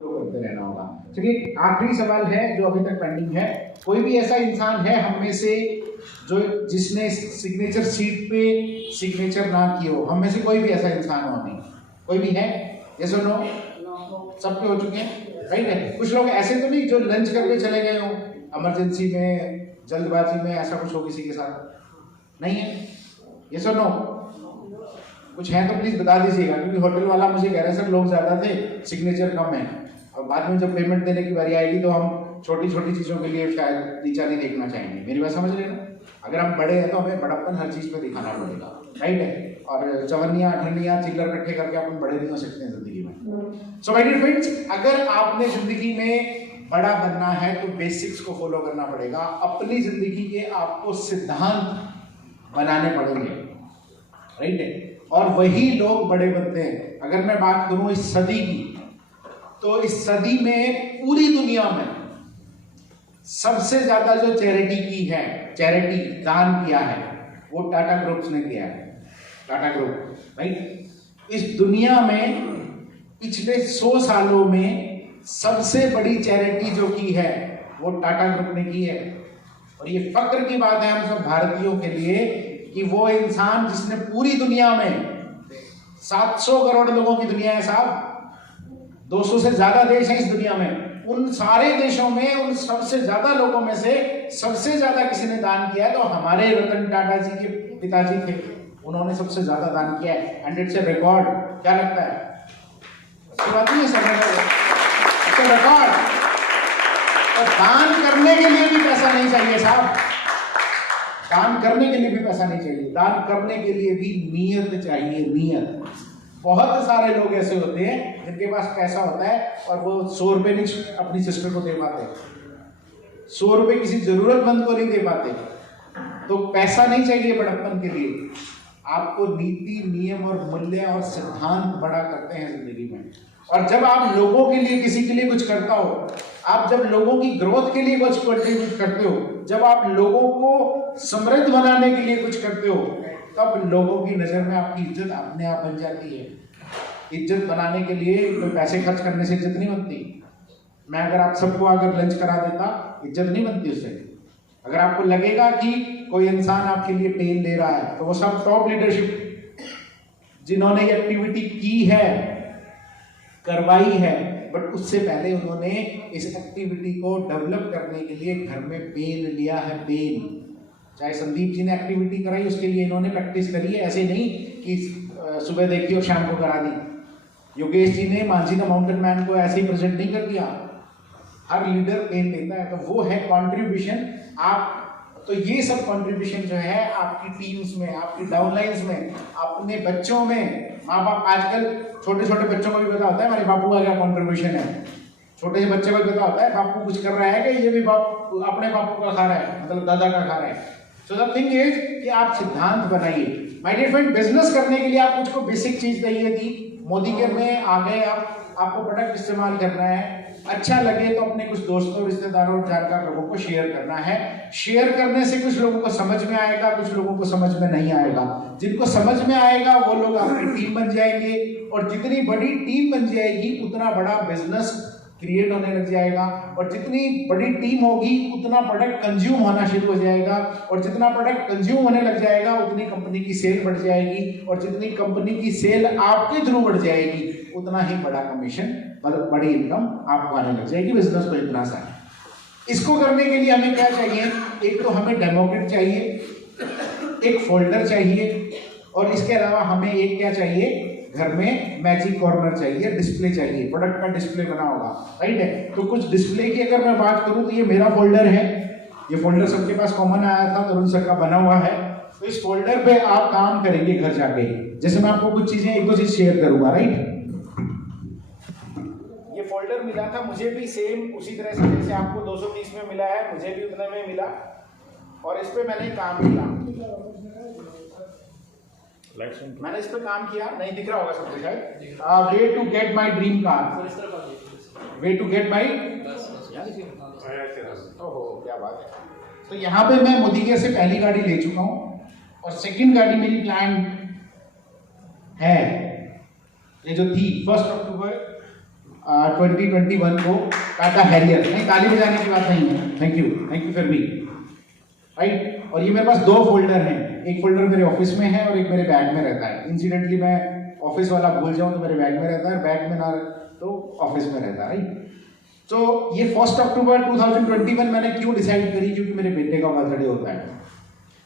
करते रहना होगा। चलिए आखिरी सवाल है जो अभी तक पेंडिंग है। कोई भी ऐसा इंसान है हम में से जो जिसने सिग्नेचर सीट पे सिग्नेचर ना किए हो? हम में से कोई भी ऐसा इंसान हो? नहीं, कोई भी है? यस और नो? सबके हो चुके हैं, राइट है। कुछ लोग ऐसे तो नहीं जो लंच करके चले गए हो इमरजेंसी में, जल्दबाजी में, ऐसा कुछ हो किसी के साथ? नहीं है? यस और नो? कुछ है तो प्लीज बता दीजिएगा, क्योंकि होटल वाला मुझे कह रहे सर लोग ज्यादा थे, सिग्नेचर कम है, और बाद में जब पेमेंट देने की बारी आएगी तो हम छोटी छोटी चीजों के लिए शायद नीचा नहीं देखना चाहेंगे। मेरी बात समझ रहे हैं ना? अगर हम बड़े हैं तो हमें बड़प्पन हर चीज पे दिखाना पड़ेगा, राइट है। और चवन्नियां अठन्नियां चिल्लर इकट्ठे करके अपन बड़े नहीं हो सकते हैं जिंदगी में। सो माय डियर फ्रेंड्स, अगर आपने जिंदगी में बड़ा बनना है तो बेसिक्स को फॉलो करना पड़ेगा। अपनी जिंदगी के आपको सिद्धांत बनाने पड़ेंगे, राइट है, और वही लोग बड़े बनते हैं। अगर मैं बात करूं इस सदी की, तो इस सदी में पूरी दुनिया में सबसे ज्यादा जो चैरिटी की है, चैरिटी दान किया है, वो टाटा ग्रुप्स ने किया है। Tata group, right. इस दुनिया में पिछले 100 सालों में सबसे बड़ी चैरिटी जो की है वो टाटा ग्रुप ने की है। और ये फक्र की बात है हम सब भारतीयों के लिए कि वो इंसान जिसने पूरी दुनिया में 700 करोड़ लोगों की दुनिया है साहब, 200 से ज्यादा देश हैं इस दुनिया में, उन सारे देशों में उन सबसे ज्यादा लोगों में से सबसे ज्यादा किसी ने दान किया है तो हमारे रतन टाटा जी के पिताजी थे, उन्होंने सबसे ज्यादा दान किया है। And it's a record. क्या लगता है? अच्छी बात नहीं है? रिकॉर्ड। तो दान करने के लिए भी पैसा नहीं चाहिए साहब, दान करने के लिए भी पैसा नहीं चाहिए, दान करने के लिए भी नियत चाहिए, नियत। बहुत सारे लोग ऐसे होते हैं जिनके पास पैसा होता है और वो 100 रुपये नहीं अपनी सिस्टर को दे पाते, 100 रुपये किसी जरूरतमंद को नहीं दे पाते। तो पैसा नहीं चाहिए बड़प्पन के लिए, आपको नीति, नियम और मूल्य और सिद्धांत बड़ा करते हैं जिंदगी में। और जब आप लोगों के लिए, किसी के लिए कुछ करता हो, आप जब लोगों की ग्रोथ के लिए कुछ कंट्रीब्यूट करते हो, जब आप लोगों को समृद्ध बनाने के लिए कुछ करते हो, तब लोगों की नजर में आपकी इज्जत अपने आप बन जाती है। इज्जत बनाने के लिए कोई पैसे खर्च करने से इज्जत नहीं बनती। मैं अगर आप सबको अगर लंच करा देता, इज्जत नहीं बनती उससे। अगर आपको लगेगा कि कोई इंसान आपके लिए पेन ले रहा है, तो वो सब टॉप लीडरशिप जिन्होंने ये एक्टिविटी की है, करवाई है, बट उससे पहले उन्होंने इस एक्टिविटी को डेवलप करने के लिए घर में पेन लिया है, पेन। चाहे संदीप जी ने एक्टिविटी कराई, उसके लिए इन्होंने प्रैक्टिस करी है, ऐसे नहीं कि सुबह देखी और शाम को करा दी। योगेश जी ने मांझी द माउंटेन मैन को ऐसे ही प्रेजेंट नहीं कर दिया। हर लीडर पेन देता है, तो वो है कंट्रीब्यूशन। आप तो ये सब कंट्रीब्यूशन जो है आपकी टीम्स में, आपकी डाउनलाइंस में, अपने बच्चों में, माँ बाप आजकल छोटे छोटे बच्चों को भी पता होता है हमारे बापू का क्या कंट्रीब्यूशन है। छोटे से बच्चे को पता होता है बापू कुछ कर रहा है कि ये भी बाप अपने बापू का खा रहा है, मतलब दादा का खा रहा है। सो द थिंग इज कि आप सिद्धांत बनाइए। माय डियर फ्रेंड, बिजनेस करने के लिए आप मुझको बेसिक चीज चाहिए थी। मोदी केयर में आ गए आपको प्रोडक्ट इस्तेमाल करना है, अच्छा लगे तो अपने कुछ दोस्तों, रिश्तेदारों, जानकार लोगों को शेयर करना है। शेयर करने से कुछ लोगों को समझ में आएगा, कुछ लोगों को समझ में नहीं आएगा। जिनको समझ में आएगा वो लोग आपकी टीम बन जाएंगे, और जितनी बड़ी टीम बन जाएगी उतना बड़ा बिजनेस क्रिएट होने लग जाएगा, और जितनी बड़ी टीम होगी उतना प्रोडक्ट कंज्यूम होना शुरू हो जाएगा, और जितना प्रोडक्ट कंज्यूम होने लग जाएगा उतनी कंपनी की सेल बढ़ जाएगी, और जितनी कंपनी की सेल आपके थ्रू बढ़ जाएगी उतना ही बड़ा कमीशन, बड़ी इनकम आपको आने लग जाएगी। बिजनेस को इतना सा है। इसको करने के लिए हमें क्या चाहिए? एक तो हमें डेमोक्रेट चाहिए, एक फोल्डर चाहिए, और इसके अलावा हमें एक क्या चाहिए? घर में मैजिक कॉर्नर चाहिए, डिस्प्ले चाहिए, प्रोडक्ट का डिस्प्ले बना होगा, राइट है। तो कुछ डिस्प्ले की अगर मैं बात करूं तो ये मेरा फोल्डर है, ये फोल्डर सबके पास कॉमन आया था, तरुण सर का बना हुआ है। तो इस फोल्डर पे आप काम करेंगे घर जाके। जैसे मैं आपको कुछ चीजें, एक दो चीज शेयर करूंगा, राइट। ये फोल्डर मिला था मुझे भी सेम उसी तरह से जैसे आपको 230 में मिला है, मुझे भी उतने में मिला, और इस पे मैंने काम किया। मैंने इस पे काम किया, नहीं दिख रहा होगा सबको शायद। Way to get my dream car, way to get my, ओहो क्या बात है। तो यहाँ पे मैं मोदी केयर से पहली गाड़ी ले चुका हूँ, और सेकंड गाड़ी मेरी प्लान है, ये जो थी 1 अक्टूबर 2021 को टाटा हैरियर, नहीं ताली बजाने की बात नहीं है, thank you for me, right. और ये मेरे पास 2 फोल्डर हैं, एक फोल्डर मेरे ऑफिस में है और एक मेरे बैग में रहता है। इंसिडेंटली मैं ऑफिस वाला भूल जाऊं तो मेरे बैग में रहता है, बैग में ना तो ऑफिस में रहता है, राइट। तो ये 1 अक्टूबर 2021 मैंने क्यों डिसाइड करी, क्योंकि मेरे बेटे का बर्थडे होता है।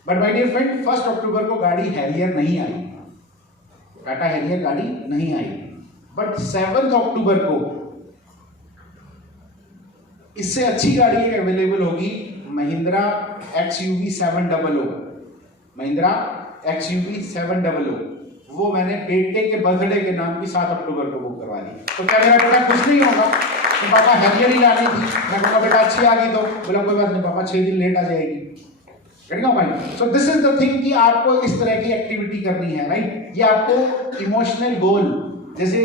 बट माय डियर फ्रेंड, 1 अक्टूबर को गाड़ी हैरियर नहीं आई, टाटा हैरियर गाड़ी नहीं आई। बट 7 अक्टूबर को इससे अच्छी गाड़ी अवेलेबल होगी, महिंद्रा XUV 700, महिंद्रा XUV 700। वो मैंने बेटे के बर्थडे के नाम की 7 अक्टूबर को बुक करवा दी। तो क्या मेरा बेटा खुश नहीं होगा कि पापा हैरियर ही लानी थी? मैं कहूँगा बेटा अच्छी आ गई, तो बोला कोई बात नहीं पापा 6 दिन लेट आ जाएगी। So this is the thing कि आपको इस तरह की एक्टिविटी करनी है, राइट। ये आपको इमोशनल गोल, जैसे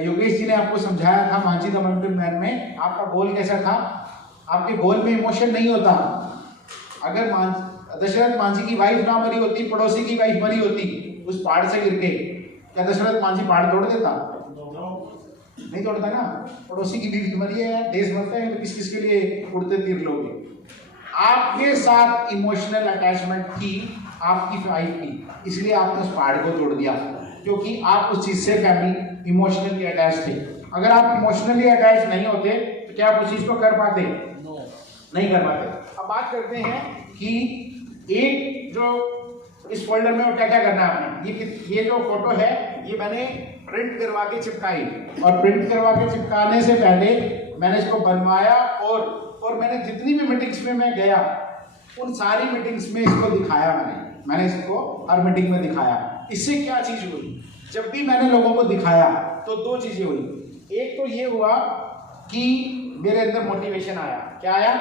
योगेश जी ने आपको समझाया था मांझी द माउंटेन मैन में, आपका गोल कैसा था? आपके गोल में इमोशन नहीं होता। अगर दशरथ मांझी की वाइफ ना मरी होती, पड़ोसी की वाइफ मरी होती उस पहाड़ से गिर के, क्या दशरथ मांझी पहाड़ तोड़ देता? नहीं तोड़ता ना। पड़ोसी की बीवी मरी है, देश मरता है, तो किस किस के लिए उड़ते तीर लोगे? आपके साथ इमोशनल अटैचमेंट थी आपकी वाइफ की, इसलिए आपने उस पहाड़ को तोड़ दिया, क्योंकि आप उस चीज से फैमिली इमोशनली अटैच थे। अगर आप इमोशनली अटैच नहीं होते तो क्या आप उस चीज को कर पाते? नहीं कर पाते। अब बात करते हैं कि एक जो इस फोल्डर में क्या क्या करना है आपने। ये जो फोटो है ये मैंने प्रिंट करवा के चिपकाई, और प्रिंट करवा के चिपकाने से पहले मैंने इसको बनवाया, और मैंने जितनी भी मीटिंग्स में मैं गया उन सारी मीटिंग्स में इसको दिखाया। मैंने इसको हर मीटिंग में दिखाया। इससे क्या चीज हुई? जब भी मैंने लोगों को दिखाया तो 2 चीजें हुई। एक तो ये हुआ कि मेरे अंदर मोटिवेशन आया। क्या आया?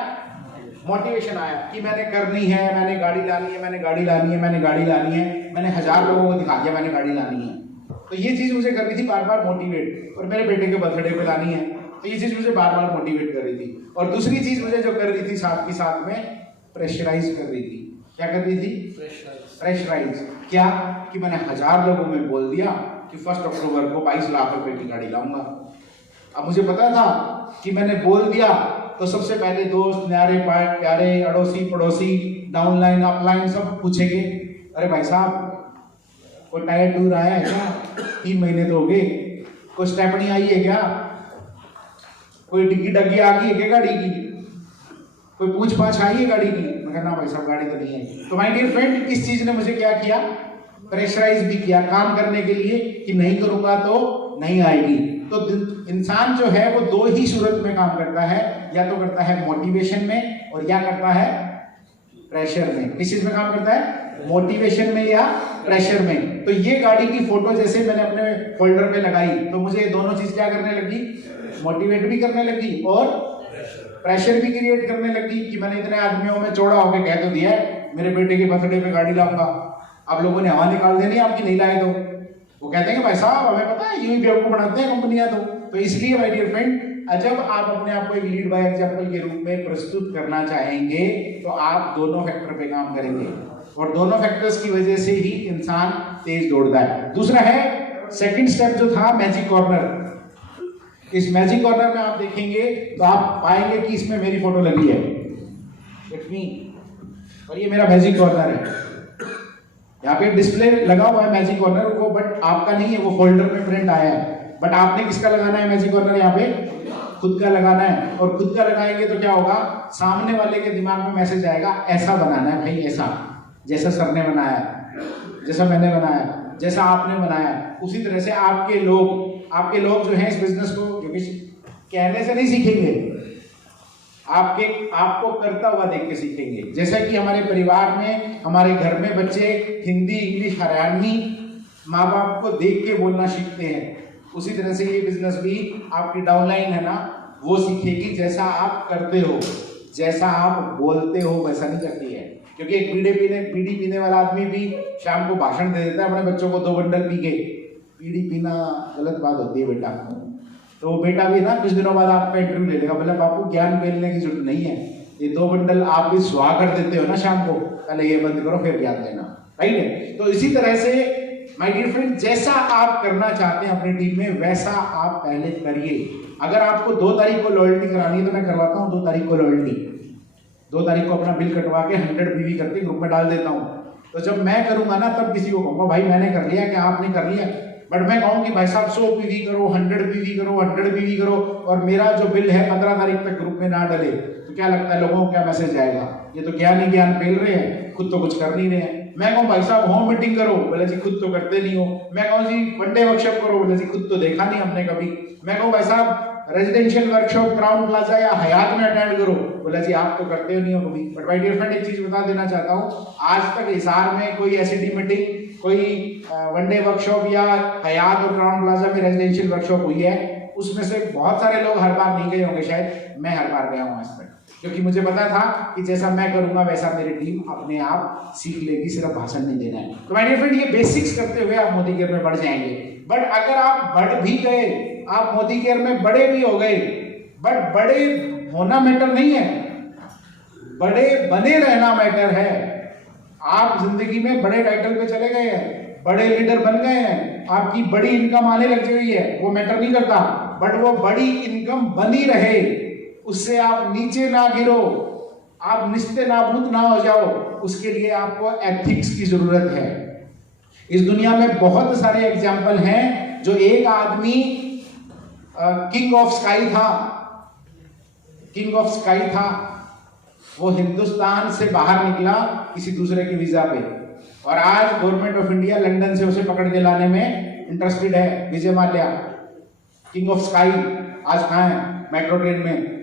मोटिवेशन आया कि मैंने करनी है, मैंने गाड़ी लानी है, मैंने गाड़ी लानी है, मैंने गाड़ी लानी है। मैंने 1000 लोगों को दिखा दिया मैंने गाड़ी लानी है। तो ये चीज मुझे कर रही थी बार बार मोटिवेट, और मेरे बेटे के बर्थडे पे लानी है, तो ये चीज मुझे बार बार मोटिवेट कर रही थी। और दूसरी चीज मुझे जो कर रही थी साथ के साथ में प्रेशराइज कर रही थी। क्या कर रही थी? प्रेशराइज। क्या कि मैंने 1000 लोगों में बोल दिया कि 1 अक्टूबर को 22 लाख रुपए की गाड़ी लाऊंगा। अब मुझे पता था कि मैंने बोल दिया तो सबसे पहले दोस्त, न्यारे प्यारे, अड़ोसी पड़ोसी, डाउनलाइन अपलाइन सब पूछेंगे, अरे भाई साहब कोई टायर टूर आया है क्या? 3 महीने तो हो गए। कोई स्टेपनी आई है क्या? कोई डिग्गी डग्गी आ गई है क्या गाड़ी की? कोई पूछ पाछ आई है गाड़ी की? मैं कहना भाई साहब गाड़ी तो नहीं है। तो माय डियर फ्रेंड, इस चीज ने मुझे क्या किया? प्रेशराइज भी किया काम करने के लिए कि नहीं करूंगा तो नहीं आएगी। तो इंसान जो है वो 2 ही सूरत में काम करता है, या तो करता है मोटिवेशन में, और या करता है प्रेशर में। किस चीज में काम करता है? मोटिवेशन में या प्रेशर में। तो ये गाड़ी की फोटो जैसे मैंने अपने फोल्डर में लगाई तो मुझे ये दोनों चीज क्या करने लगी? मोटिवेट भी करने लगी और प्रेशर भी क्रिएट करने लगी कि मैंने इतने आदमियों में चौड़ा होकर कह तो दिया है मेरे बेटे के बर्थडे पे गाड़ी लाऊंगा। आप लोगों ने हवा निकाल देनी आपकी नहीं लाए तो। वो कहते हैं कि भाई साहब हमें पता है यूं ही बेवकूफ बनाते हैं कंपनियां। तो इसलिए माय डियर फ्रेंड, जब आप अपने आप को एक लीड बाय एग्जांपल के रूप में प्रस्तुत करना चाहेंगे तो आप दोनों फैक्टर पे काम करेंगे, और दोनों फैक्टर्स की वजह से ही इंसान तेज दौड़ता है। दूसरा है सेकंड स्टेप जो था मैजिक कॉर्नर। इस मैजिक कॉर्नर में आप देखेंगे तो आप पाएंगे कि इसमें मेरी फोटो लगी है, इट्स मी, और ये मेरा मैजिक कॉर्नर है। यहाँ पे डिस्प्ले लगा हुआ है मैजिक कॉर्नर को, बट आपका नहीं है, वो फोल्डर में प्रिंट आया है। बट आपने किसका लगाना है मैजिक कॉर्नर? यहाँ पे खुद का लगाना है। और खुद का लगाएंगे तो क्या होगा? सामने वाले के दिमाग में मैसेज आएगा ऐसा बनाना है भाई, ऐसा जैसा सर ने बनाया, जैसा मैंने बनाया, जैसा आपने बनाया, उसी तरह से आपके लोग जो हैं इस बिजनेस को कहने से नहीं सीखेंगे, आपको करता हुआ देख के सीखेंगे। जैसा कि हमारे परिवार में, हमारे घर में बच्चे हिंदी, इंग्लिश, हरियाणवी माँ बाप को देख के बोलना सीखते हैं, उसी तरह से ये बिजनेस भी आपकी डाउनलाइन है ना, वो सीखेगी जैसा आप करते हो, जैसा आप बोलते हो वैसा नहीं करती है। क्योंकि एक बीड़ी पीने वाला आदमी भी शाम को भाषण दे देता है अपने बच्चों को 2 बंडल पी के। बीड़ी पीना गलत बात होती है बेटा, तो बेटा भी ना कुछ दिनों बाद आपका इंटरव्यू ले लेगा, बोले बापू ज्ञान फैलने की जरूरत नहीं है, ये 2 बंडल आप भी सुहा कर देते हो ना शाम को, पहले ये बंद करो फिर ज्ञान देना, राइट है। तो इसी तरह से माय डियर फ्रेंड, जैसा आप करना चाहते हैं अपनी टीम में वैसा आप पहले करिए। अगर आपको 2 तारीख को लॉयल्टी करानी है तो मैं करवाता हूँ 2 तारीख को लॉयल्टी। 2 तारीख को अपना बिल कटवा के 100 पीवी करके ग्रुप में डाल देता हूँ। तो जब मैं करूंगा ना तब किसी को कहूँगा भाई मैंने कर लिया, क्या आपने कर लिया? बट मैं कहूँ कि भाई साहब 100 पीवी करो, 100 पीवी करो, 100 पीवी करो, और मेरा जो बिल है 15 तारीख तक ग्रुप में ना डले, तो क्या लगता है लोगों को क्या मैसेज जाएगा? ये तो ज्ञान ही ज्ञान पेल रहे हैं, खुद तो कुछ कर नहीं रहे हैं। मैं कहूँ भाई साहब होम मीटिंग करो, बोले जी खुद तो करते नहीं हो। मैं कहूँ जी वनडे वर्कशॉप करो, बोले जी खुद तो देखा नहीं हमने कभी। मैं कहूँ भाई साहब रेजिडेंशियल वर्कशॉप क्राउन प्लाजा या हयात में अटेंड करो, बोला जी आप तो करते हो नहीं हो कभी। बट माय डियर फ्रेंड, एक चीज बता देना चाहता हूँ, आज तक हिसार में कोई एसईडी मीटिंग, कोई वनडे वर्कशॉप या हयात और क्राउन प्लाजा में रेजिडेंशियल वर्कशॉप हुई है, उसमें से बहुत सारे लोग हर बार नहीं गए होंगे, शायद मैं हर बार गया हूँ आज तक, क्योंकि मुझे पता था कि जैसा मैं करूंगा वैसा मेरी टीम अपने आप सीख लेगी, सिर्फ भाषण नहीं देना है। तो माय डियर फ्रेंड, ये बेसिक्स करते हुए आप मोदी केयर में बढ़ जाएंगे। बट अगर आप बढ़ भी गए, आप मोदी केयर में बड़े भी हो गए, बट बड़े होना मैटर नहीं है, बड़े बने रहना मैटर है। आप जिंदगी में बड़े टाइटल पे चले गए हैं, बड़े लीडर बन गए हैं, आपकी बड़ी इनकम आने लग गई है, वो मैटर नहीं करता, बट वो बड़ी इनकम बनी रहे, उससे आप नीचे ना गिरो, आप निस्ते नाबूद ना हो जाओ, उसके लिए आपको एथिक्स की जरूरत है। इस दुनिया में बहुत सारे एग्जाम्पल हैं, जो एक आदमी किंग ऑफ स्काई था, किंग ऑफ स्काई था, वो हिंदुस्तान से बाहर निकला किसी दूसरे की वीजा पे, और आज गवर्नमेंट ऑफ इंडिया लंदन से उसे पकड़ के लाने में इंटरेस्टेड है। Vijay Mallya, king of sky, आज कहाँ है? मेट्रो ट्रेन में।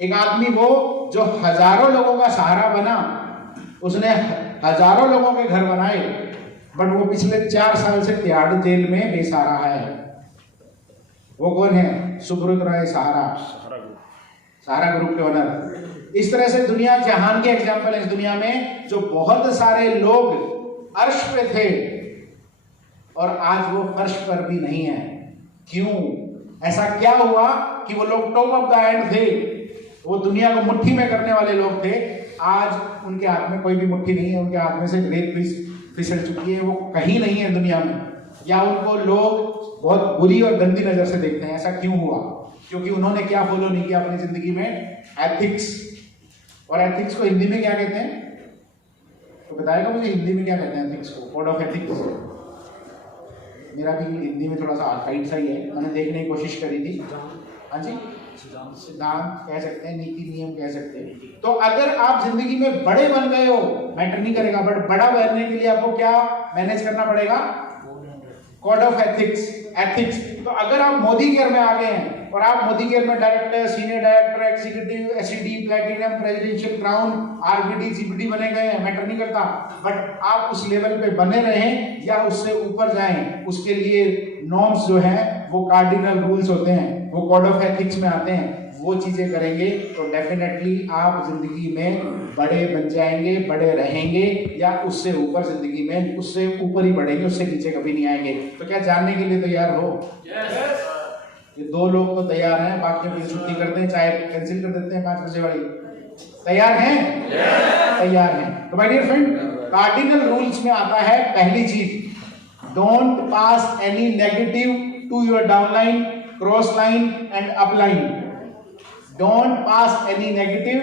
एक आदमी वो जो हजारों लोगों का सहारा बना, उसने हजारों लोगों के घर बनाए, बट वो पिछले 4 साल से तिहाड़ जेल में बेसहारा है। वो कौन है? सुब्रत राय सहारा, सहारा ग्रुप के ओनर। इस तरह से दुनिया जहान के एग्जाम्पल है इस दुनिया में, जो बहुत सारे लोग अर्श पे थे और आज वो फर्श पर भी नहीं है। क्यों? ऐसा क्या हुआ कि वो लोग टॉप ऑफ द एंड थे, वो दुनिया को मुट्ठी में करने वाले लोग थे, आज उनके हाथ में कोई भी मुट्ठी नहीं है, उनके हाथ में से रेत फिसल चुकी है, वो कहीं नहीं है दुनिया में, या उनको लोग बहुत बुरी और गंदी नजर से देखते हैं। ऐसा क्यों हुआ? क्योंकि उन्होंने क्या फॉलो नहीं किया अपनी जिंदगी में? एथिक्स। और एथिक्स को हिंदी में क्या कहते हैं? तो बताएगा मुझे हिंदी में क्या कहते हैं एथिक्स को? Code of ethics. मेरा भी हिंदी में थोड़ा सा आर्काइड सा ही है, मैंने देखने की कोशिश करी थी। हाँ जी, सिद्धांत कह सकते हैं, नीति नियम कह सकते हैं। तो अगर आप जिंदगी में बड़े बन गए हो, मैटर नहीं करेगा, बट बड़ा बनने के लिए आपको क्या मैनेज करना पड़ेगा? Code of ethics. एथिक्स। तो अगर आप मोदी केयर में आ गए हैं और आप मोदी केयर में director, senior director, executive, SED, platinum, presidential crown, RBD, GBD बने गए हैं, मैटर नहीं करता, बट आप उस लेवल पे बने रहें या उससे ऊपर जाएं, उसके लिए नॉर्म्स जो हैं वो कार्डिनल रूल्स होते हैं, वो कोड ऑफ एथिक्स में आते हैं। वो चीजें करेंगे तो डेफिनेटली आप जिंदगी में बड़े बन जाएंगे, बड़े रहेंगे, या उससे ऊपर जिंदगी में उससे ऊपर ही बढ़ेंगे, उससे नीचे कभी नहीं आएंगे। तो क्या जानने के लिए तैयार हो? ये 2 लोग तो तैयार हैं, बाकियों की छुट्टी करते हैं, चाहे कैंसिल कर देते हैं 5 बजे वाली। तैयार हैं? तैयार हैं। तो my dear friend, cardinal rules में आता है पहली चीज, don't pass any negative to your downline, cross line and upline. Don't pass any negative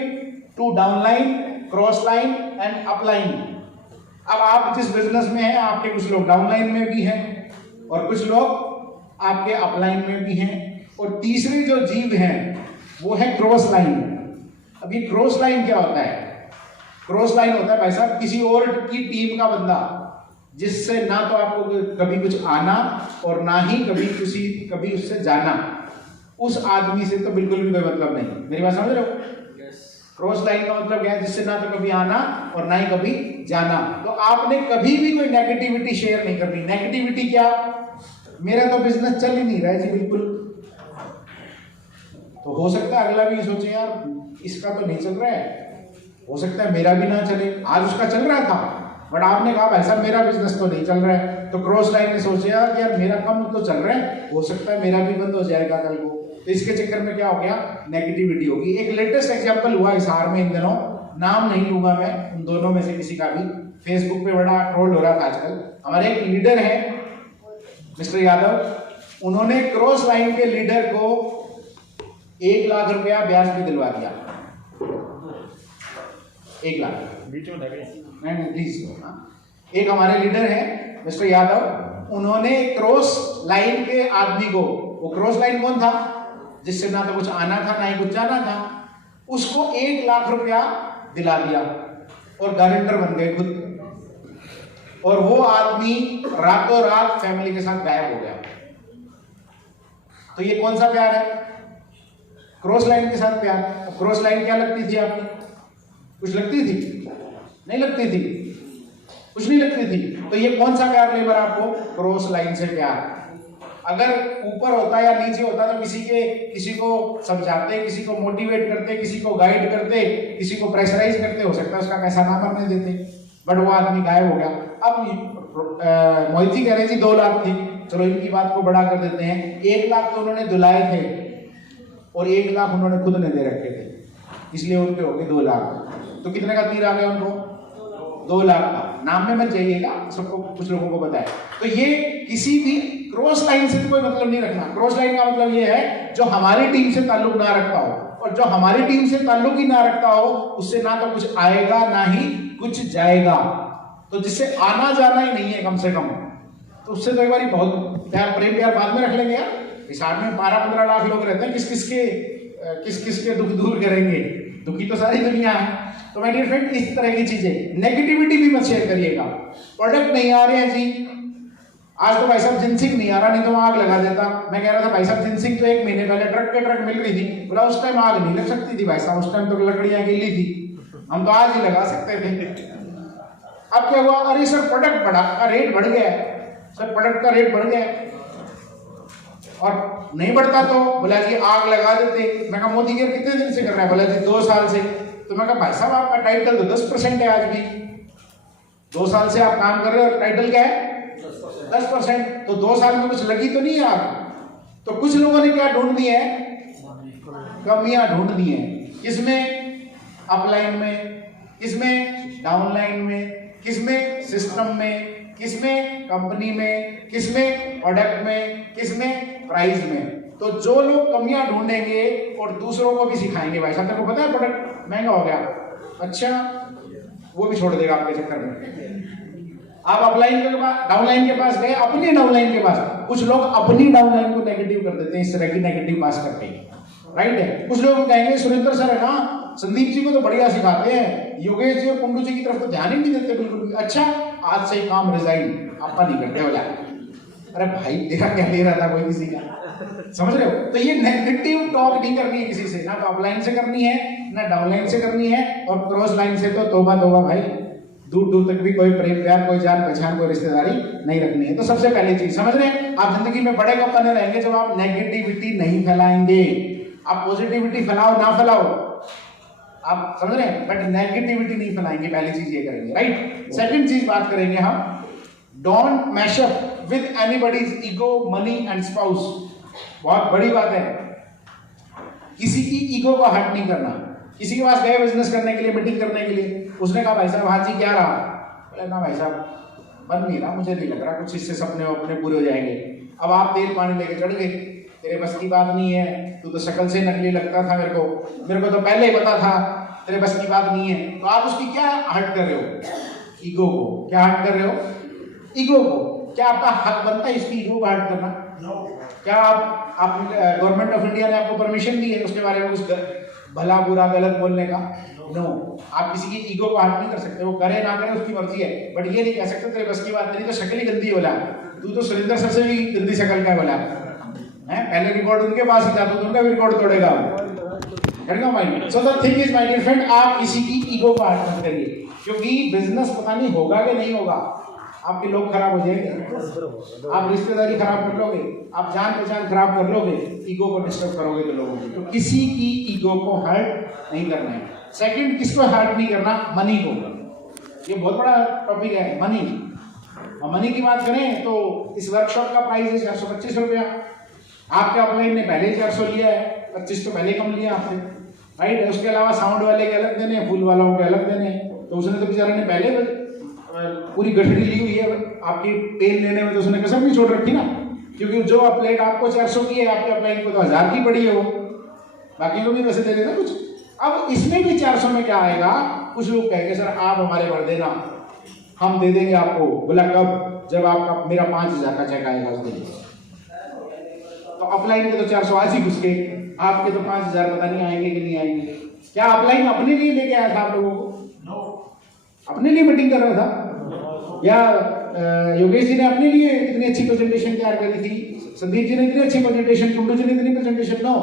to downline, cross line and upline. अब आप जिस बिजनेस में हैं, आपके कुछ लोग डाउनलाइन में भी हैं और कुछ लोग आपके अपलाइन में भी हैं, और तीसरी जो जीव हैं वो है क्रॉस लाइन। अब ये क्रॉस लाइन क्या होता है? क्रॉस लाइन होता है भाई साहब किसी और की टीम का बंदा, जिससे ना तो आपको कभी कुछ आना और ना ही कभी उससे जाना। उस आदमी से तो बिल्कुल भी कोई मतलब नहीं। मेरी बात समझ रहे हो? क्रॉस लाइन का मतलब क्या है? जिससे ना तो कभी आना और ना ही कभी जाना। तो आपने कभी भी कोई नेगेटिविटी शेयर नहीं करनी। नेगेटिविटी क्या? मेरा तो बिजनेस चल ही नहीं रहा है जी बिल्कुल, तो हो सकता है अगला भी सोचे यार इसका तो नहीं चल रहा है, हो सकता है मेरा भी ना चले। आज उसका चल रहा था, बट आपने कहा भाई साहब मेरा बिजनेस तो नहीं चल रहा है, तो क्रॉस लाइन ने सोचे कि यार मेरा कम तो चल रहा है, हो सकता है मेरा भी बंद हो जाएगा कल को। तो इसके चक्कर में क्या हो गया? नेगेटिविटी होगी। एक लेटेस्ट एग्जांपल हुआ हिसार में इन दिनों, नाम नहीं लूंगा मैं उन दोनों में से किसी का भी, फेसबुक पे बड़ा ट्रोल हो रहा था आजकल। हमारे एक लीडर है मिस्टर यादव, उन्होंने क्रॉस लाइन के लीडर को 1 लाख रुपया ब्याज भी दिलवा दिया। 1 लाख नहीं प्लीज। एक हमारे लीडर है मिस्टर यादव, उन्होंने क्रॉस लाइन के आदमी को, वो क्रॉस लाइन कौन था, जिससे ना तो कुछ आना था ना ही कुछ जाना था, उसको 1 लाख रुपया दिला दिया और गारंटर बन गए खुद। और वो आदमी रातों रात फैमिली के साथ गायब हो गया। तो ये कौन सा प्यार है? क्रॉस लाइन के साथ प्यार। क्रॉस लाइन क्या लगती थी आपकी? कुछ लगती थी? नहीं लगती थी, कुछ नहीं लगती थी। तो ये कौन सा प्यार लेबर आपको? क्रॉस लाइन से प्यार। अगर ऊपर होता या नीचे होता तो किसी को समझाते, किसी को मोटिवेट करते, किसी को गाइड करते, किसी को प्रेशराइज करते, हो सकता है उसका पैसा ना भरने देते, बट वो आदमी गायब हो गया। अब मोहिती कह रहे जी 2 लाख थी, चलो इनकी बात को बड़ा कर देते हैं। 1 लाख तो उन्होंने दुलाए थे और 1 लाख उन्होंने खुद ने दे रखे थे, इसलिए उनके हो गए 2 लाख। तो कितने का तीर आ गया उनको? 2 लाख का। नाम में मत जाइएगा, सबको कुछ लोगों को बताए। तो ये किसी भी क्रॉस लाइन से कोई मतलब नहीं रखना। क्रॉस लाइन का मतलब ये है जो हमारी टीम से ताल्लुक ना रखता हो, और जो हमारी टीम से ताल्लुक ही ना रखता हो उससे ना तो कुछ आएगा ना ही कुछ जाएगा। तो जिससे आना जाना ही नहीं है कम से कम, तो उससे तो एक बार बहुत प्यार प्रेम प्यार बाद में रख लेंगे यार। इस आठ में 12-15 लाख लोग रहते हैं, किस किस के दुख दूर करेंगे? दुखी तो सारी दुनिया है। तो माय डियर फ्रेंड, इस तरह की चीजें, नेगेटिविटी भी मत शेयर करिएगा। प्रोडक्ट नहीं आ रहे हैं जी, आज तो भाई साहब जिनसिंग नहीं आ रहा, नहीं तो आग लगा देता। मैं कह रहा था भाई साहब जिनसिंग तो 1 महीने पहले ट्रक के ट्रक मिल रही थी, बोला उस टाइम आग नहीं लग सकती थी भाई साहब, उस टाइम तो लकड़ियां गीली थी, हम तो आज ही लगा सकते थे। अब क्या हुआ? अरे सर प्रोडक्ट का रेट बढ़ गया है, सर प्रोडक्ट का रेट बढ़ गया है। और नहीं बढ़ता तो बोला जी आग लगा देते। मैं कहा मोदी जी कितने दिन से कर रहा है? बोला जी 2 साल से। तो मैं कहा भाई साहब आपका टाइटल तो 10% है आज भी, 2 साल से आप काम कर रहे हो और टाइटल क्या है? 10%। तो 2 साल में कुछ लगी तो नहीं है आग? तो कुछ लोगों ने क्या ढूंढ दी है? कमियां ढूंढ दी है। किसमें? अपलाइन में, किसमें? डाउनलाइन में, किसमें? सिस्टम में, किसमें? कंपनी में, किसमें? प्रोडक्ट में, किसमें? प्राइस में। तो जो लोग कमियां ढूंढेंगे और दूसरों को भी सिखाएंगे, भाई साहब तेरे को पता है प्रोडक्ट महंगा हो गया, अच्छा, वो भी छोड़ देगा आपके चक्कर में। आप अपलाइन के पास, डाउनलाइन के पास गए, अपनी डाउनलाइन के पास। कुछ लोग अपनी डाउनलाइन को नेगेटिव कर देते हैं इस तरह की नेगेटिव पास करके, राइट है। कुछ लोग कहेंगे सुरेंद्र सर है ना, संदीप जी को तो बढ़िया सिखाते हैं, योगेश जी और कुंडू जी की तरफ तो ध्यान ही नहीं देते बिल्कुल भी। अच्छा, आज से ही काम रिजाइन, आपका नहीं करते बोला। अरे भाई तेरा क्या ले रहा था कोई किसी का, समझ रहे हो? तो ये नेगेटिव टॉक नहीं करनी है किसी से, ना तो अपलाइन से करनी है ना डाउनलाइन से करनी है। और क्रॉस लाइन से तो तौबा तौबा भाई, दूर दूर तक भी कोई प्रेम प्यार, कोई जान पहचान, कोई रिश्तेदारी नहीं रखनी है। तो सबसे पहली चीज समझ रहे हैं, आप जिंदगी में बड़े कब बने रहेंगे जब आप नेगेटिविटी नहीं फैलाएंगे। आप पॉजिटिविटी फैलाओ ना फैलाओ, आप समझ रहे हैं, बट नेगेटिविटी नहीं फैलाएंगे। पहली चीज ये करेंगे, राइट। सेकंड चीज बात करेंगे हम, don't mash up with anybody's ego, money and spouse. बहुत बड़ी बात है, किसी की ईगो को हर्ट नहीं करना। किसी के पास गए बिजनेस करने के लिए, मीटिंग करने के लिए, उसने कहा भाई साहब हाँ जी क्या रहा? बोले ना भाई साहब बन नहीं रहा, मुझे नहीं लग रहा कुछ इससे सपने अपने पूरे हो जाएंगे। अब आप तेल पानी लेके चढ़ गए, तेरे बस की बात नहीं है, तू तो शक्ल से नकली लगता था मेरे को तो पहले ही पता था तेरे बस की बात नहीं है। तो आप उसकी क्या हर्ट कर रहे हो? ईगो को। क्या हर्ट कर रहे हो? ईगो को। क्या आपका हक बनता है इसकी ईगो को हर्ट करना? क्या आप गवर्नमेंट ऑफ इंडिया ने आपको परमिशन दी है उसके बारे में कुछ भला बुरा गलत बोलने का? नो। आप किसी की ईगो को हर्ट नहीं कर सकते, वो करे ना करे उसकी मर्जी है, बट ये नहीं कह सकते तेरे बस की बात नहीं, तो शक्ल ही गंदी बोला, तू तो सुरेंद्र सर से भी गंदी शक्ल का बोला है। पहले रिकॉर्ड उनके पास ही था, तो उनका भी रिकॉर्ड तोड़ेगा mind. So the thing is my dear friend, आप किसी की ईगो को हर्ट मत करिए, क्योंकि बिजनेस पता नहीं होगा कि नहीं होगा, आपके लोग खराब हो जाएंगे, आप रिश्तेदारी खराब कर लोगे, आप जान पहचान खराब कर लोगे, ईगो को डिस्टर्ब करोगे तो लोगों की। तो किसी की ईगो को हर्ट नहीं करना है। सेकंड, किसको हर्ट नहीं करना? मनी को। ये बहुत बड़ा टॉपिक है, मनी। और मनी की बात करें तो इस वर्कशॉप का प्राइस है 425 रुपया। आपके अपलाइन ने पहले 400 लिया है, 25 तो पहले कम लिया आपने, राइट। उसके अलावा साउंड वाले के अलग देने, फूल वालों के अलग देने, तो उसने तो बेचारे ने पहले पूरी गठरी ली हुई है, आपकी पेन लेने में तो उसने कसम नहीं छोड़ रखी ना, क्योंकि जो अपलाइन आपको 400 की है, आपके अपलाइन को तो 1000 की पड़ी है वो, बाकी को भी वैसे दे देना कुछ। अब इसमें भी 400 में क्या आएगा, कुछ लोग कहेंगे सर आप हमारे भर देना, हम दे देंगे आपको। बोला कब, जब आपका मेरा 5000 का चेक आएगा उस दिन। तो अपलाइन के तो 400 आज ही घुस के, आपके तो 5000 पता नहीं आएंगे कि नहीं आएंगे। क्या अपलाइन अपने लिए लेके आया था आप लोगों को? अपने लिए मीटिंग कर रहा था? या योगेश जी ने अपने लिए इतनी अच्छी प्रेजेंटेशन तैयार करी थी, संदीप जी ने इतनी अच्छी प्रेजेंटेशन, कुंडू जी ने इतनी प्रेजेंटेशन? नो।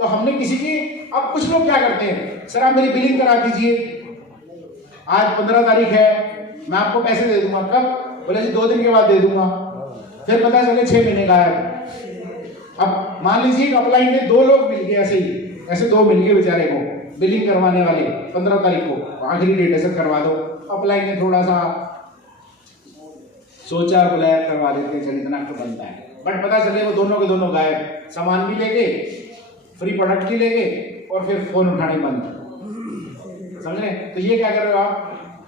तो हमने किसी की, अब कुछ लोग क्या करते हैं, सर आप मेरी बिलिंग करा दीजिए, आज 15 तारीख है, मैं आपको पैसे दे दूंगा। कब? बोले जी 2 दिन के बाद दे दूंगा। फिर पता चले 6 महीने का है। अब मान लीजिए कि अपलाइन में 2 लोग मिल गए, ऐसे 2 मिल गए बेचारे को बिलिंग करवाने वाले, 15 तारीख को आखिरी डेट है, सर करवा दो। अपलाइन ने थोड़ा सा सोचा, बुलाया, करवा देते, चल इतना तो बनता है। बट पता चले वो दोनों के दोनों गायब, सामान भी ले गए, फ्री प्रोडक्ट भी ले गए, और फिर फोन उठाने बंद। समझ रहे? तो ये क्या कर रहे हो आप,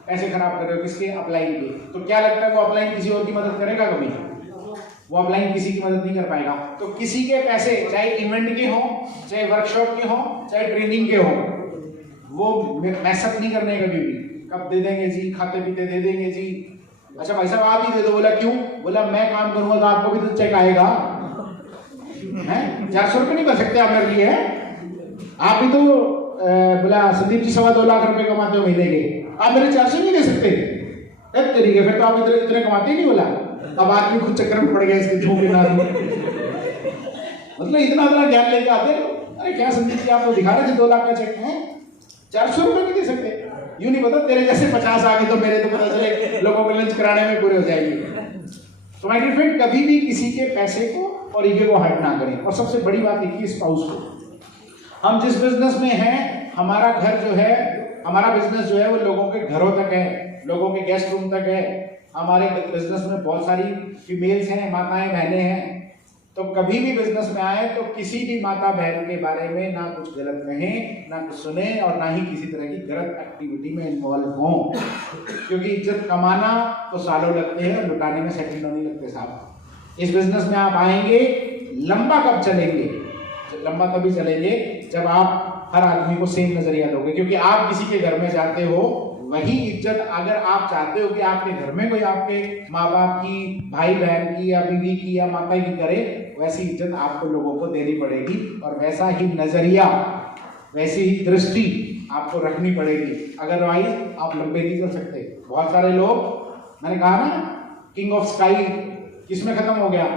पैसे खराब कर रहे हो किसके? अपलाइन के। तो क्या लगता है वो अपलाइन किसी और की मदद करेगा कभी? वो अपलाइन किसी की मदद नहीं कर पाएगा। तो किसी के पैसे, चाहे इवेंट के हों, चाहे वर्कशॉप के हों, चाहे ट्रेनिंग के हों, वो मैसअप नहीं करने कभी भी। कब दे देंगे जी, खाते पीते दे देंगे जी, अच्छा भाई साहब आप ही दे दो। बोला क्यों? बोला मैं काम करूंगा तो आपको भी तो चेक आएगा, हैं? 400 रुपये नहीं कर सकते आप मेरे लिए? आप भी तो बोला संदीप जी 2.25 लाख रुपए कमाते हो महीने के, आप मेरे 400 नहीं दे सकते? कब करिए? फिर तो आप इतने कमाते नहीं। बोला अब आदमी खुद चक्कर में पड़ गया इसके झूठ ना। मतलब इतना ज्ञान लेके आते, अरे क्या संदीप जी आप तो दिखा रहे थे 2 लाख का चेक है, 400 रुपये नहीं दे सकते? यूं नहीं पता तेरे जैसे 50 आ गए तो मेरे तो पता चले लोगों को लंच कराने में पूरे हो जाएंगे। तो माय डियर फ्रेंड, कभी भी किसी के पैसे को और ईगो को हर्ट ना करें। और सबसे बड़ी बात देखिए, स्पाउस को, हम जिस बिजनेस में हैं, हमारा घर जो है, हमारा बिजनेस जो है वो लोगों के घरों तक है, लोगों के गेस्ट रूम तक है। हमारे बिजनेस में बहुत सारी फीमेल्स हैं, माताएं बहनें हैं। तो कभी भी बिजनेस में आए तो किसी भी माता बहन के बारे में ना कुछ गलत कहें, ना कुछ सुने, और ना ही किसी तरह की गलत एक्टिविटी में इन्वॉल्व हों, क्योंकि इज्जत कमाना तो सालों लगते हैं, लुटाने में सेकंडों नहीं लगते साहब। इस बिजनेस में आप आएंगे, लंबा कब चलेंगे? लंबा तभी चलेंगे जब आप हर आदमी को सेम नजरिया दोगे, क्योंकि आप किसी के घर में जाते हो, वही इज्जत अगर आप चाहते हो कि आपके घर में कोई आपके माँ बाप की, भाई बहन की, या बीवी की, या माता की करे, वैसी इज्जत आपको लोगों को देनी पड़ेगी, और वैसा ही नजरिया, वैसी ही दृष्टि आपको रखनी पड़ेगी। अदरवाइज आप लंबे नहीं चल सकते। बहुत सारे लोग, मैंने कहा ना, किंग ऑफ स्काई किसमें खत्म हो गया?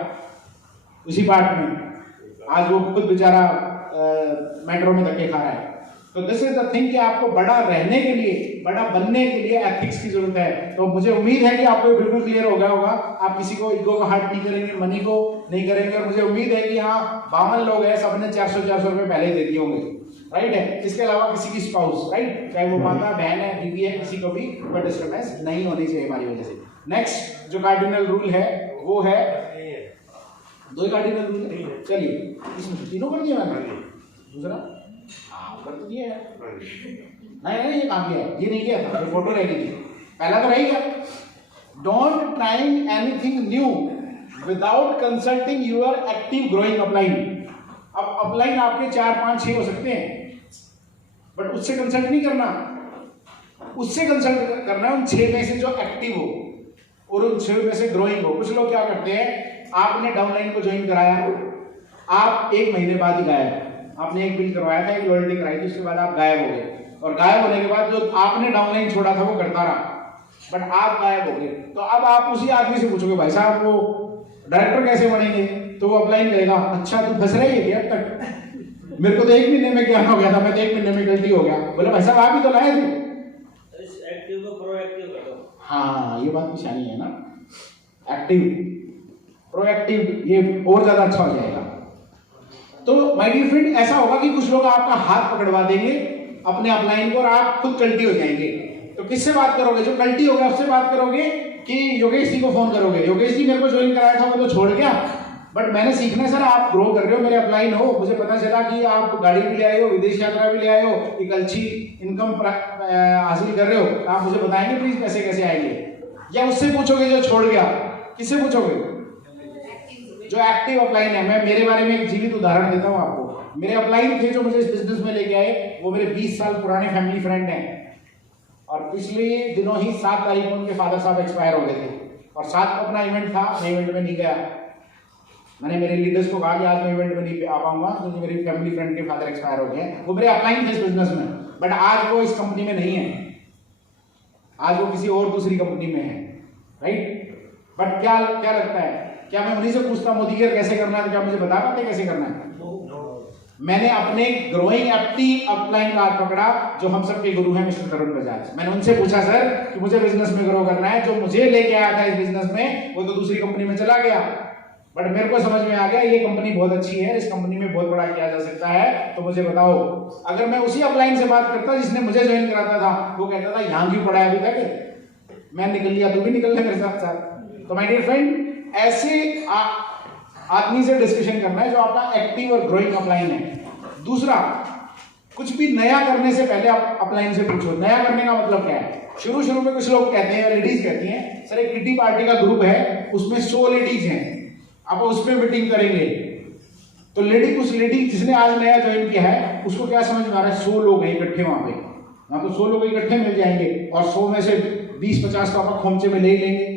उसी पार्ट में। आज वो खुद बेचारा मेट्रो में धक्के खा रहा है। तो दिस इज द थिंग कि आपको बड़ा रहने के लिए, बड़ा बनने के लिए एथिक्स की जरूरत है। तो मुझे उम्मीद है कि आपको बिल्कुल क्लियर हो गया होगा। आप किसी को ईगो का हर्ट नहीं करेंगे, मनी को नहीं करेंगे। और मुझे उम्मीद है कि यहाँ 52 लोग हैं, सबने 400 रुपए पहले दे दिए होंगे, राइट है? इसके अलावा किसी की स्पाउस, राइट, चाहे वो माता बहन है, बीवी है, किसी को भी कोई डिस्टर्बेंस नहीं होनी चाहिए हमारी वजह से। नेक्स्ट जो कार्डिनल रूल है वो है, 2 कार्डिनल रूल है। चलिए इसमें तीनों कर दिया मैंने, दूसरा कर तो दिया है, नहीं ये काम किया है, ये नहीं किया था, ये फोटो रह गई थी। पहला तो रह गया, don't trying anything new without consulting your active growing upline. अब अपलाइन आपके 4, 5, 6 हो सकते हैं, बट उससे कंसल्ट नहीं करना, उससे कंसल्ट करना है उन 6 में से जो एक्टिव हो और उन 6 में से ग्रोइंग हो। कुछ लोग क्या करते हैं, आपने डाउनलाइन को ज्वाइन कराया, आप 1 महीने बाद ही गायब। आपने एक बिल करवाया था, एक लॉयल्टी कराई थी, उसके बाद आप गायब हो गए, और गायब होने के बाद जो आपने डाउनलाइन छोड़ा था वो करता रहा, बट आप गायब हो गए। तो अब आप उसी आदमी से पूछोगे, भाई साहब वो डायरेक्टर कैसे बनेंगे? तो वो अपलाइन करेगा, अच्छा तू फंस रही है क्या अब तक? मेरे को तो 1 महीने में ज्ञान हो गया था, मैं तो 1 महीने में गलती हो गया। बोला भाई साहब आप ही तो लाए थे। एक्टिव को प्रोएक्टिव कर दो। हाँ ये बात निशानी है ना, एक्टिव प्रोएक्टिव, ये और ज्यादा अच्छा हो जाएगा। तो माय डियर फ्रेंड, ऐसा होगा कि कुछ लोग आपका हाथ पकड़वा देंगे अपने अपलाइन को, और आप खुद कल्टी हो जाएंगे। तो किससे बात करोगे? जो कल्टी होगा उससे बात करोगे, कि योगेश जी को फोन करोगे, योगेश जी मेरे को ज्वाइन कराया था, वो तो छोड़ गया, बट मैंने सीखना है सर, आप ग्रो कर रहे हो, मेरे अपलाइन हो, मुझे पता चला कि आप गाड़ी भी ले आए हो, विदेश यात्रा भी ले आए हो, एक अच्छी इनकम हासिल कर रहे हो, आप मुझे बताएंगे प्लीज पैसे कैसे आएंगे? या उससे पूछोगे जो छोड़ गया? किससे पूछोगे? जो एक्टिव अपलाइन है। मैं मेरे बारे में एक जीवित उदाहरण देता हूं आपको। मेरे अपलाइन थे जो मुझे इस बिजनेस में लेके आए, वो मेरे 20 साल पुराने फैमिली फ्रेंड हैं, और पिछले दिनों ही 7 तारीख को उनके फादर साहब एक्सपायर हो गए थे, और 7 को अपना इवेंट था, मैं इवेंट में नहीं गया। मैंने मेरे लीडर्स को कहा कि आज मैं इवेंट में नहीं आ पाऊंगा क्योंकि मेरी फैमिली फ्रेंड के फादर एक्सपायर हो गए। वो मेरे अपलाइन थे इस बिजनेस में, बट आज वो इस कंपनी में नहीं है, आज वो किसी और दूसरी कंपनी में है, राइट। बट क्या लगता है, क्या मैं उन्हीं से पूछता मोदी केयर कैसे करना है तो क्या मुझे बता पाते कैसे करना है? मैंने अपने ग्रोइंग एक्टिव अपलाइन का हाथ पकड़ा, जो हम सबके गुरु हैं मिस्टर तरुण बजाज। मैंने उनसे पूछा, सर कि मुझे बिजनेस में ग्रो करना है, जो मुझे लेके आया था इस बिजनेस में वो तो दूसरी कंपनी में चला गया, बट मेरे को समझ में आ गया ये कंपनी बहुत अच्छी है, इस कंपनी में बहुत बड़ा किया जा सकता है, तो मुझे बताओ। अगर मैं उसी अपलाइन से बात करता जिसने मुझे ज्वाइन कराता था, वो कहता था यहाँ क्यों पढ़ा है अभी तक, मैं निकल लिया तू भी निकल ले मेरे साथ साथ। तो माय डियर फ्रेंड, ऐसे आदमी से डिस्कशन करना है जो आपका एक्टिव और ग्रोइंग अपलाइन है। दूसरा, कुछ भी नया करने से पहले आप अपलाइन से पूछो। नया करने का मतलब क्या है? शुरू में कुछ लोग कहते हैं, लेडीज कहती हैं, सर एक किटी पार्टी का ग्रुप है, उसमें 100 लेडीज हैं, आप उसमें मीटिंग करेंगे। तो उस लेडी जिसने आज नया ज्वाइन किया है, उसको क्या समझ में आ रहा है? 100 लोग हैं इकट्ठे वहां तो 100 लोग इकट्ठे मिल जाएंगे, और 100 में से 20-50 तो आप खोमचे में ले ही लेंगे।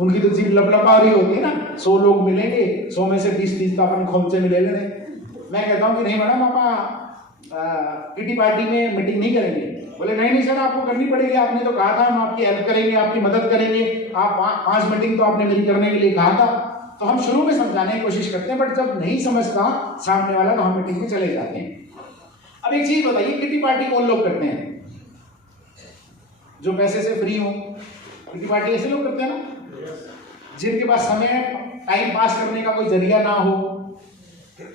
उनकी तो जीभ लपलपा रही होती है ना, 100 लोग मिलेंगे, 100 में से 20-30 तो अपन खोमचे में ले लेंगे। मैं कहता हूं कि नहीं मैडम, आप किटी पार्टी में मीटिंग नहीं करेंगे। बोले नहीं सर, आपको करनी पड़ेगी, आपने तो कहा था हम आपकी हेल्प करेंगे, आपकी मदद करेंगे, आप 5 मीटिंग तो आपने मेरी करने के लिए कहा था। तो हम शुरू में समझाने की कोशिश करते हैं, बट जब नहीं समझता सामने वाला तो हम मीटिंग में चले जाते हैं। अब एक चीज बताइए, किटी पार्टी कौन लोग करते हैं? जो पैसे से फ्री हो। किटी पार्टी ऐसे लोग करते हैं ना जिनके पास समय, टाइम पास करने का कोई जरिया ना हो,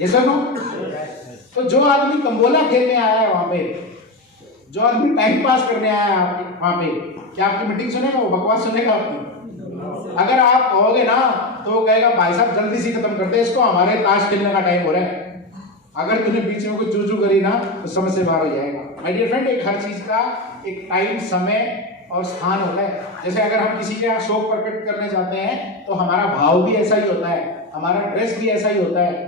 ये सब हो। तो जो आदमी कंबोला खेलने आया है वहां पे, जो आदमी टाइम पास करने आया है वहां पे, क्या आपकी मीटिंग सुनेगा? वो बकवास सुनेगा आपकी? अगर आप कहोगे ना तो वो कहेगा भाई साहब जल्दी से खत्म करते हैं इसको, हमारे ताश खेलने का टाइम हो रहा है। अगर तूने बीच में कुछ चूचू करी ना तो समझ से बाहर हो जाएगा। माय डियर फ्रेंड, एक हर चीज का एक टाइम, समय और स्थान होता है। जैसे अगर हम किसी के यहाँ शौक प्रकट करने जाते हैं तो हमारा भाव भी ऐसा ही होता है, हमारा ड्रेस भी ऐसा ही होता है,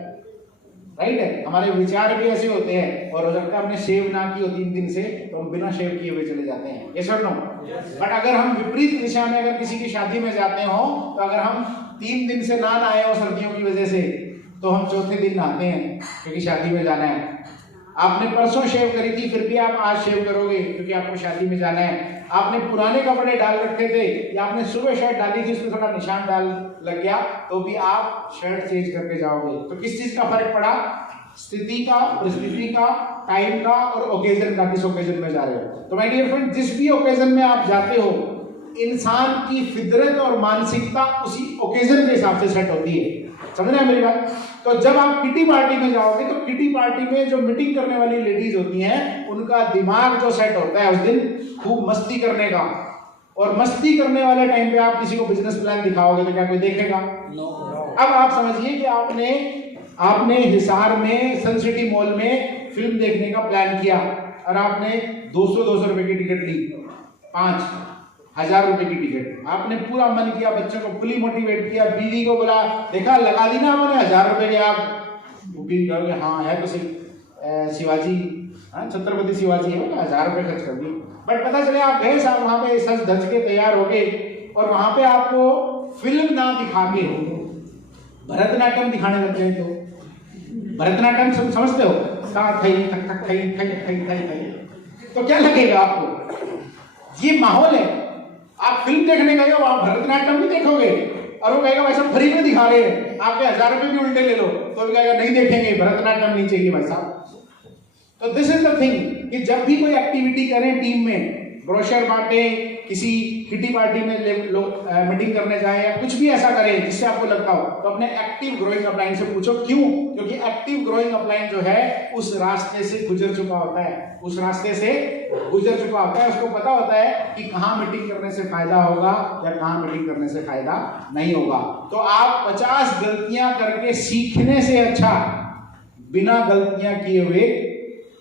राइट है, हमारे विचार भी ऐसे होते हैं। और हो सकता है हमने शेव ना की हो 3 दिन से, तो हम बिना शेव किए हुए चले जाते हैं, ये सर नो। बट अगर हम विपरीत दिशा में अगर किसी की शादी में जाते हो, तो अगर हम 3 दिन से ना नहाए हो सर्दियों की वजह से, तो हम चौथे दिन नहाते हैं क्योंकि शादी में जाना है। आपने परसों शेव करी थी, फिर भी आप आज शेव करोगे क्योंकि आपको शादी में जाना है। आपने पुराने कपड़े डाल रखे थे, या आपने सुबह शर्ट डाली थी, उसमें थोड़ा निशान डाल लग गया, तो भी आप शर्ट चेंज करके जाओगे। तो किस चीज का फर्क पड़ा? स्थिति का, परिस्थिति का, टाइम का और ओकेजन का, किस ओकेजन में जा रहे हो। तो माय डियर फ्रेंड, जिस भी ओकेजन में आप जाते हो, इंसान की फितरत और मानसिकता उसी ओकेजन के हिसाब से सेट होती है। समझ रहे हैं मेरी बात? तो जब आप किटी पार्टी में जाओगे, तो किटी पार्टी में जो मीटिंग करने वाली लेडीज होती हैं, उनका दिमाग जो सेट होता है उस दिन खूब मस्ती करने का। और मस्ती करने वाले टाइम पे आप किसी को बिजनेस प्लान दिखाओगे तो क्या कोई देखेगा? अब आप समझिए कि आपने हिसार में सन सिटी मॉल में फिल्म देखने का प्लान किया, और आपने 200 रुपए की टिकट ली, 5,000 रुपए की टिकट। आपने पूरा मन किया, बच्चों को फुली मोटिवेट किया, बीवी को बोला, देखा लगा दी ना हमने 1000 रुपए के। आप बीवी कहोगे हाँ है तो शिवाजी, हाँ छत्रपति शिवाजी है, 1000 रुपए खर्च कर दिए। बट पता चले आप गए साहब वहां पे सज धज के तैयार हो गए, और वहां पे आपको फिल्म ना दिखा के भरतनाट्यम दिखाने लग गए। तो भरतनाट्यम समझते हो? तो क्या लगेगा आपको? ये माहौल है। आप फिल्म देखने गए हो, वहां भरतनाट्यम नहीं देखोगे, और वो कहेगा भाई साहब फ्री में दिखा रहे हैं, आपके 1000 रुपए भी उल्टे ले लो, तो भी कहेगा नहीं देखेंगे, भरतनाट्यम नहीं चाहिए भाई साहब। तो दिस इज द थिंग कि जब भी कोई एक्टिविटी करें टीम में, ब्रोशर बांटे, किसी किटी पार्टी में लोग मीटिंग करने जाए, या कुछ भी ऐसा करें जिससे आपको लगता हो, तो अपने एक्टिव ग्रोइंग अपलाइन से पूछो। क्यों? क्योंकि एक्टिव ग्रोइंग अपलाइन जो है उस रास्ते से गुजर चुका होता है, उसको पता होता है कि कहाँ मीटिंग करने से फायदा होगा या कहाँ मीटिंग करने से फायदा नहीं होगा। तो आप 50 गलतियां करके सीखने से अच्छा बिना गलतियां किए हुए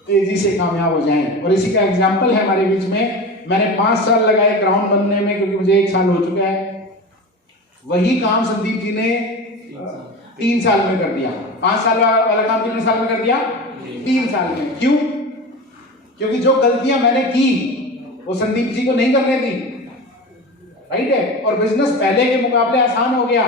तेजी से कामयाब हो जाएं। और इसी का एग्जाम्पल है हमारे बीच में मैंने 5 साल लगाए क्राउन बनने में, क्योंकि मुझे 1 साल हो चुका है। वही काम संदीप जी ने 3 साल में कर दिया। 5 साल वाला काम कितने साल में कर दिया? 3 साल में। क्यों? क्योंकि जो गलतियां मैंने की वो संदीप जी को नहीं करने दी, राइट है। और बिजनेस पहले के मुकाबले आसान हो गया।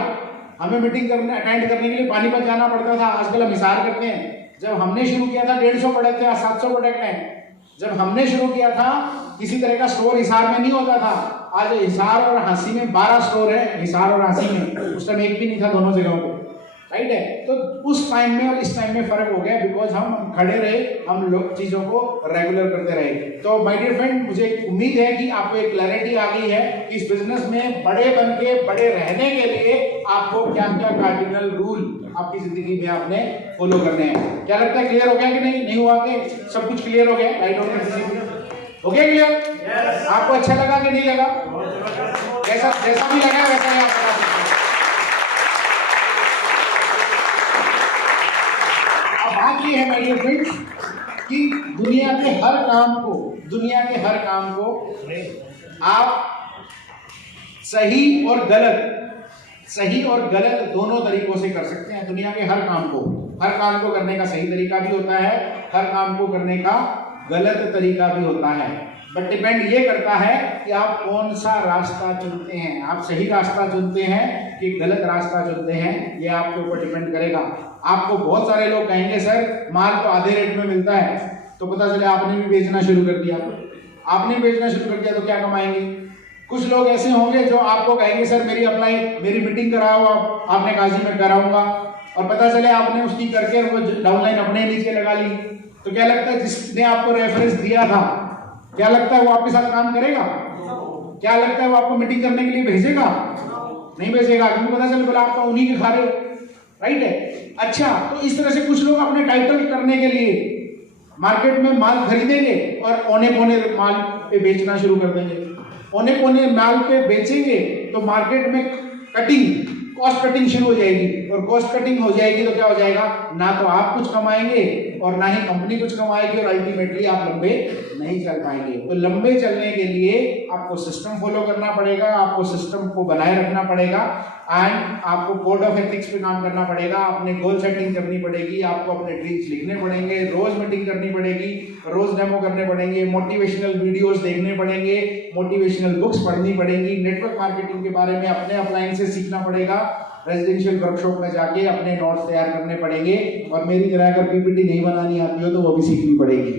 हमें मीटिंग करने अटेंड करने के लिए पानीपत जाना पड़ता था, आजकल हम हिसार करते हैं। जब हमने शुरू किया था 150 प्रोडक्ट थे, 700 प्रोडक्ट हैं। जब हमने शुरू किया था किसी तरह का स्टोर हिसार में नहीं होता था। आज हिसार और हांसी में 12 स्टोर है, हिसार और हांसी में। उस टाइम एक भी नहीं था दोनों जगहों पे, राइट है। तो उस टाइम में और इस टाइम में फर्क हो गया, बिकॉज हम खड़े रहे, हम लोग चीजों को रेगुलर करते रहे। तो माय डियर फ्रेंड, मुझे उम्मीद है कि आपको एक क्लैरिटी आ गई है कि इस बिजनेस में बड़े बन के बड़े रहने के लिए आपको क्या क्या कार्डिनल रूल आपकी जिंदगी में आपने फॉलो करने हैं। क्या लगता है क्लियर हो गया कि नहीं हुआ? कि सब कुछ क्लियर हो गया? राइट हो गया क्लियर? आपको अच्छा लगा कि नहीं लगा? जैसा भी लगा वैसा ही आप बता सकते हैं। अब बात ये है माय डियर फ्रेंड्स कि दुनिया के हर काम को आप सही और गलत दोनों तरीकों से कर सकते हैं। दुनिया के हर काम को करने का सही तरीका भी होता है, हर काम को करने का गलत तरीका भी होता है। बट डिपेंड ये करता है कि आप कौन सा रास्ता चुनते हैं, आप सही रास्ता चुनते हैं कि गलत रास्ता चुनते हैं, ये आपके ऊपर डिपेंड करेगा। आपको बहुत सारे लोग कहेंगे सर माल तो आधे रेट में मिलता है, तो पता चले आपने भी बेचना शुरू कर दिया। आपने बेचना शुरू कर दिया तो क्या कमाएंगे? कुछ लोग ऐसे होंगे जो आपको कहेंगे सर मेरी मीटिंग कराओ, आपने काजी में कराऊंगा, और पता चले आपने उसकी करके वो डाउनलाइन अपने नीचे लगा ली। तो क्या लगता है जिसने आपको रेफरेंस दिया था, क्या लगता है वो आपके साथ काम करेगा? क्या लगता है वो आपको मीटिंग करने के लिए भेजेगा? नहीं भेजेगा, क्योंकि पता चले बोला आप तो उन्हीं के खा रहे हो, राइट है। अच्छा, तो इस तरह से कुछ लोग अपने टाइटल करने के लिए मार्केट में माल खरीदेंगे और औने पौने माल पे बेचना शुरू कर देंगे। औने पौने माल पे बेचेंगे तो मार्केट में कॉस्ट कटिंग शुरू हो जाएगी, और कॉस्ट कटिंग हो जाएगी तो क्या हो जाएगा? ना तो आप कुछ कमाएंगे और ना ही कंपनी कुछ कमाएगी, और अल्टीमेटली आप लंबे नहीं चल पाएंगे। तो लंबे चलने के लिए आपको सिस्टम फॉलो करना पड़ेगा, आपको सिस्टम को बनाए रखना पड़ेगा, एंड आपको कोड ऑफ एथिक्स पे काम करना पड़ेगा, अपने गोल सेटिंग करनी पड़ेगी, आपको अपने ड्रीम्स लिखने पड़ेंगे, रोज मीटिंग करनी पड़ेगी, रोज डेमो करने पड़ेंगे, मोटिवेशनल वीडियोस देखने पड़ेंगे, मोटिवेशनल बुक्स पढ़नी पड़ेंगी, नेटवर्क मार्केटिंग के बारे में अपने अपलाइन से सीखना पड़ेगा, रेजिडेंशियल वर्कशॉप में जाके अपने नोट्स तैयार करने पड़ेंगे, और मेरी तरह अगर पीपीटी नहीं बनानी आती हो तो वो भी सीखनी पड़ेगी।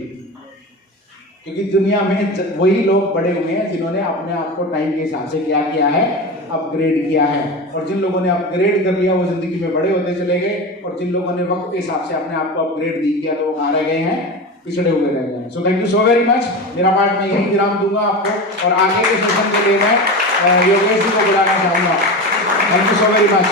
क्योंकि दुनिया में वही लोग बड़े हुए हैं जिन्होंने अपने आप को टाइम के हिसाब से क्या किया है, अपग्रेड किया है, और जिन लोगों ने अपग्रेड कर लिया वो जिंदगी में बड़े होते चले गए, और जिन लोगों ने वक्त के हिसाब से अपने आप को अपग्रेड नहीं किया तो वो कहाँ रह गए हैं? पिछड़े हुए रह गए हैं। So thank you so very much. मेरा पार्ट में यही विराम दूंगा आपको, और आगे के सेशन के लिए मैं योगेश जी को बुलाना चाहूँगा। Thank you so very much.